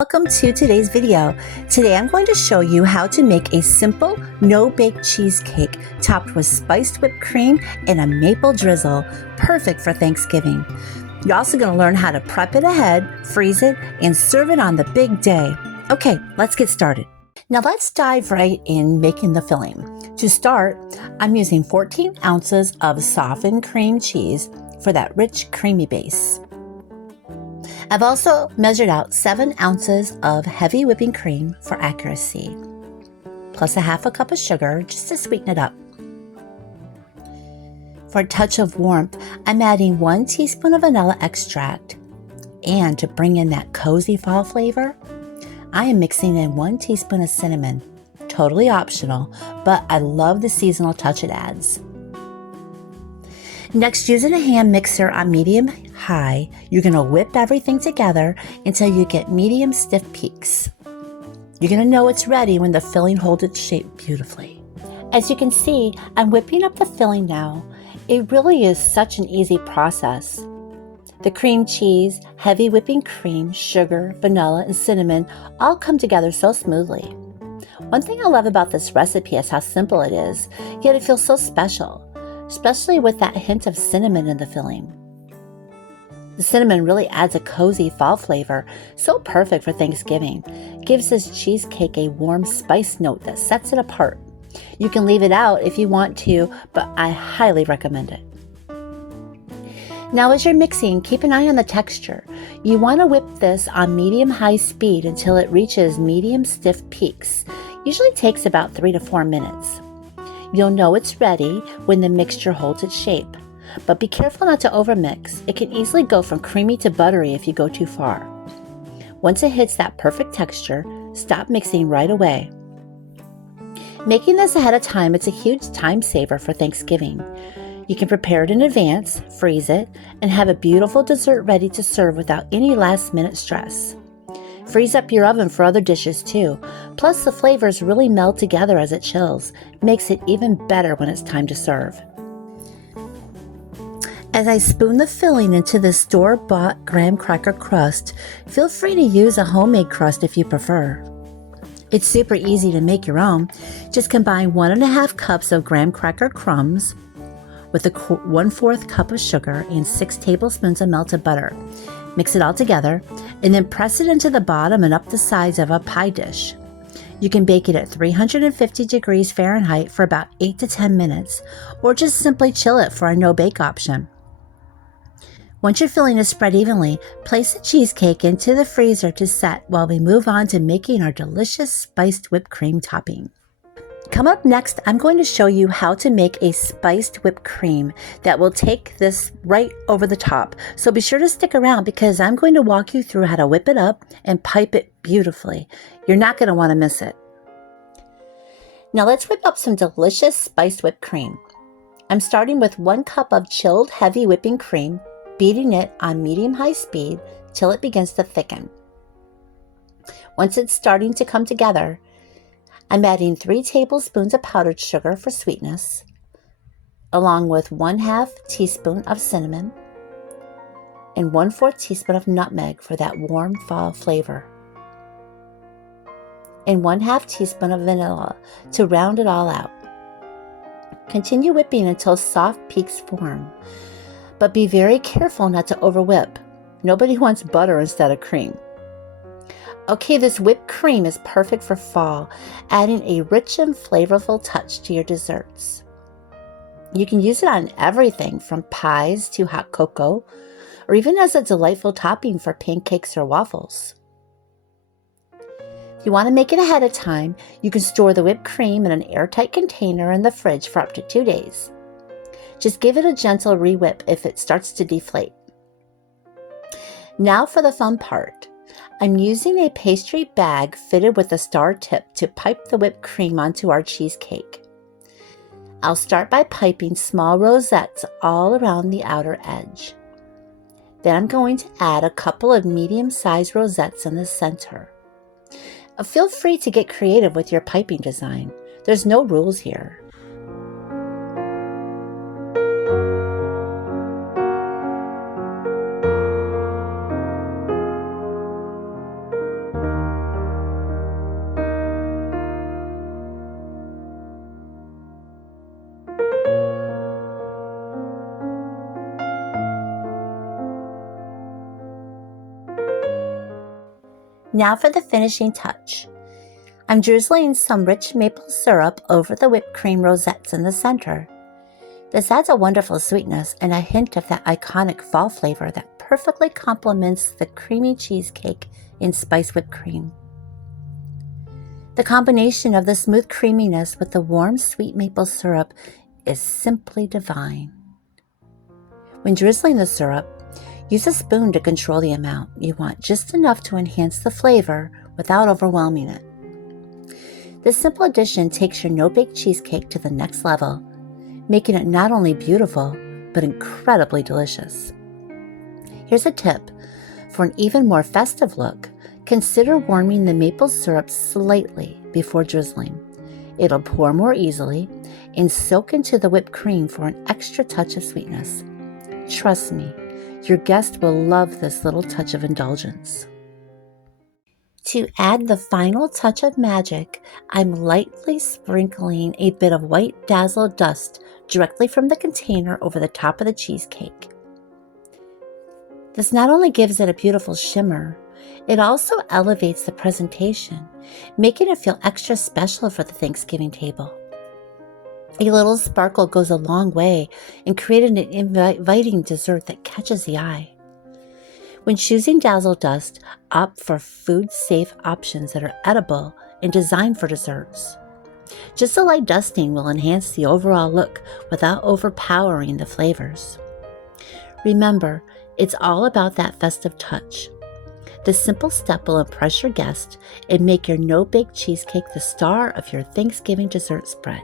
Welcome to today's video. Today I'm going to show you how to make a simple no-bake cheesecake topped with spiced whipped cream and a maple drizzle, perfect for Thanksgiving. You're also going to learn how to prep it ahead, freeze it, and serve it on the big day. Okay, let's get started. Now let's dive right in making the filling. To start, I'm using 14 ounces of softened cream cheese for that rich, creamy base. I've also measured out 7 ounces of heavy whipping cream for accuracy, plus a half a cup of sugar just to sweeten it up. For a touch of warmth, I'm adding 1 teaspoon of vanilla extract, and to bring in that cozy fall flavor, I am mixing in 1 teaspoon of cinnamon. Totally optional, but I love the seasonal touch it adds. Next, using a hand mixer on medium-high, you're going to whip everything together until you get medium stiff peaks. You're going to know it's ready when the filling holds its shape beautifully. As you can see, I'm whipping up the filling now. It really is such an easy process. The cream cheese, heavy whipping cream, sugar, vanilla, and cinnamon all come together so smoothly. One thing I love about this recipe is how simple it is, yet it feels so special, especially with that hint of cinnamon in the filling. The cinnamon really adds a cozy fall flavor, so perfect for Thanksgiving. It gives this cheesecake a warm spice note that sets it apart. You can leave it out if you want to, but I highly recommend it. Now as you're mixing, keep an eye on the texture. You want to whip this on medium-high speed until it reaches medium stiff peaks. Usually takes about 3 to 4 minutes. You'll know it's ready when the mixture holds its shape, but be careful not to overmix. It can easily go from creamy to buttery if you go too far. Once it hits that perfect texture, stop mixing right away. Making this ahead of time, it's a huge time saver for Thanksgiving. You can prepare it in advance, freeze it, and have a beautiful dessert ready to serve without any last-minute stress. Freeze up your oven for other dishes too. Plus, the flavors really meld together as it chills. Makes it even better when it's time to serve. As I spoon the filling into the store-bought graham cracker crust, feel free to use a homemade crust if you prefer. It's super easy to make your own. Just combine 1.5 cups of graham cracker crumbs with a 1/4 cup of sugar and 6 tablespoons of melted butter. Mix it all together and then press it into the bottom and up the sides of a pie dish. You can bake it at 350 degrees Fahrenheit for about 8 to 10 minutes, or just simply chill it for a no-bake option. Once your filling is spread evenly, place the cheesecake into the freezer to set while we move on to making our delicious spiced whipped cream topping. Come up next, I'm going to show you how to make a spiced whipped cream that will take this right over the top. So be sure to stick around because I'm going to walk you through how to whip it up and pipe it beautifully. You're not going to want to miss it. Now let's whip up some delicious spiced whipped cream. I'm starting with 1 cup of chilled heavy whipping cream, beating it on medium-high speed till it begins to thicken. Once it's starting to come together, I'm adding 3 tablespoons of powdered sugar for sweetness, along with 1/2 teaspoon of cinnamon and 1/4 teaspoon of nutmeg for that warm fall flavor, and 1/2 teaspoon of vanilla to round it all out. Continue whipping until soft peaks form, but be very careful not to overwhip. Nobody wants butter instead of cream. Okay, this whipped cream is perfect for fall, adding a rich and flavorful touch to your desserts. You can use it on everything from pies to hot cocoa, or even as a delightful topping for pancakes or waffles. If you want to make it ahead of time, you can store the whipped cream in an airtight container in the fridge for up to 2 days. Just give it a gentle re-whip if it starts to deflate. Now for the fun part. I'm using a pastry bag fitted with a star tip to pipe the whipped cream onto our cheesecake. I'll start by piping small rosettes all around the outer edge. Then I'm going to add a couple of medium-sized rosettes in the center. Feel free to get creative with your piping design. There's no rules here. Now for the finishing touch. I'm drizzling some rich maple syrup over the whipped cream rosettes in the center. This adds a wonderful sweetness and a hint of that iconic fall flavor that perfectly complements the creamy cheesecake in spiced whipped cream. The combination of the smooth creaminess with the warm, sweet maple syrup is simply divine. When drizzling the syrup, use a spoon to control the amount. You want just enough to enhance the flavor without overwhelming it. This simple addition takes your no-bake cheesecake to the next level, making it not only beautiful, but incredibly delicious. Here's a tip. For an even more festive look, consider warming the maple syrup slightly before drizzling. It'll pour more easily and soak into the whipped cream for an extra touch of sweetness. Trust me, your guest will love this little touch of indulgence. To add the final touch of magic, I'm lightly sprinkling a bit of white dazzle dust directly from the container over the top of the cheesecake. This not only gives it a beautiful shimmer, it also elevates the presentation, making it feel extra special for the Thanksgiving table. A little sparkle goes a long way in creating an inviting dessert that catches the eye. When choosing dazzle dust, opt for food-safe options that are edible and designed for desserts. Just a light dusting will enhance the overall look without overpowering the flavors. Remember, it's all about that festive touch. This simple step will impress your guest and make your no-bake cheesecake the star of your Thanksgiving dessert spread.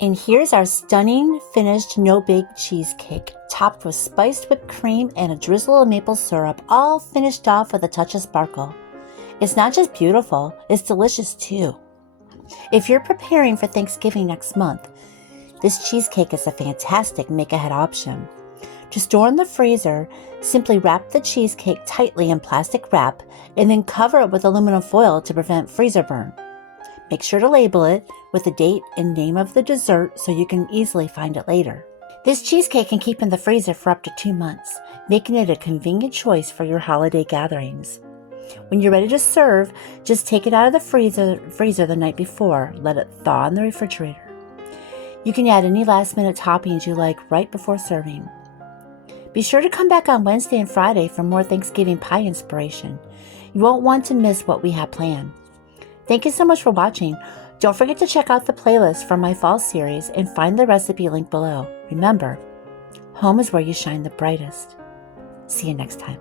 And here's our stunning finished no-bake cheesecake, topped with spiced whipped cream and a drizzle of maple syrup, all finished off with a touch of sparkle. It's not just beautiful, it's delicious too. If you're preparing for Thanksgiving next month, this cheesecake is a fantastic make-ahead option. To store in the freezer, simply wrap the cheesecake tightly in plastic wrap and then cover it with aluminum foil to prevent freezer burn. Make sure to label it with the date and name of the dessert so you can easily find it later. This cheesecake can keep in the freezer for up to 2 months, making it a convenient choice for your holiday gatherings. When you're ready to serve, just take it out of the freezer the night before. Let it thaw in the refrigerator. You can add any last-minute toppings you like right before serving. Be sure to come back on Wednesday and Friday for more Thanksgiving pie inspiration. You won't want to miss what we have planned. Thank you so much for watching. Don't forget to check out the playlist from my fall series and find the recipe link below. Remember, home is where you shine the brightest. See you next time.